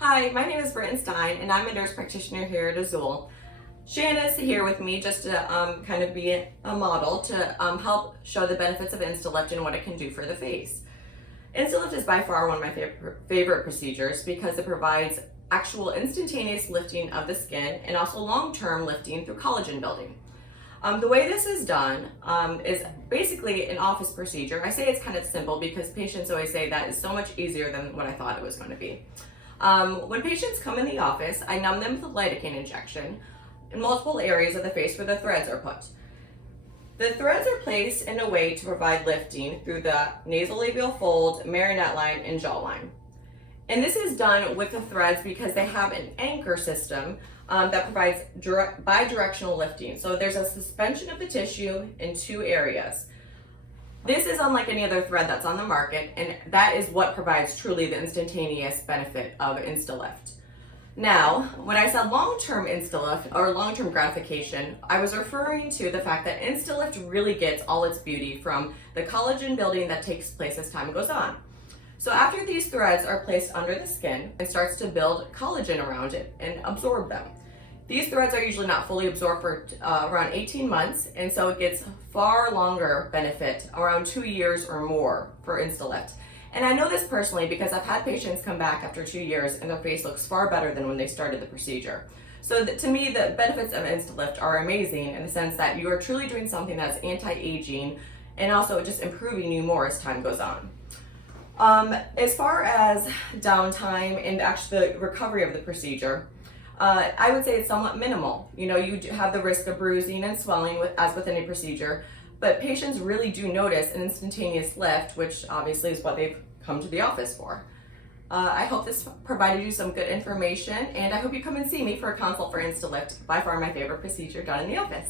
Hi, my name is Britten Stine, and I'm a nurse practitioner here at Azul. Shanna's here with me just to kind of be a model to help show the benefits of InstaLift and what it can do for the face. InstaLift is by far one of my favorite procedures because it provides actual instantaneous lifting of the skin and also long-term lifting through collagen building. The way this is done is basically an office procedure. I say it's kind of simple because patients always say that is so much easier than what I thought it was going to be. When patients come in the office, I numb them with a lidocaine injection in multiple areas of the face where the threads are put. The threads are placed in a way to provide lifting through the nasolabial fold, marionette line, and jawline. And this is done with the threads because they have an anchor system that provides bidirectional lifting. So there's a suspension of the tissue in two areas. This is unlike any other thread that's on the market, and that is what provides truly the instantaneous benefit of InstaLift. Now, when I said long-term InstaLift or long-term gratification, I was referring to the fact that InstaLift really gets all its beauty from the collagen building that takes place as time goes on. So after these threads are placed under the skin, it starts to build collagen around it and absorb them. These threads are usually not fully absorbed for around 18 months, and so it gets far longer benefit, around 2 years or more for InstaLift. And I know this personally because I've had patients come back after 2 years and their face looks far better than when they started the procedure. So to me, the benefits of InstaLift are amazing in the sense that you are truly doing something that's anti-aging and also just improving you more as time goes on. As far as downtime and actually the recovery of the procedure, I would say it's somewhat minimal. You know, you have the risk of bruising and swelling as with any procedure, but patients really do notice an instantaneous lift, which obviously is what they've come to the office for. I hope this provided you some good information, and I hope you come and see me for a consult for InstaLift, by far my favorite procedure done in the office.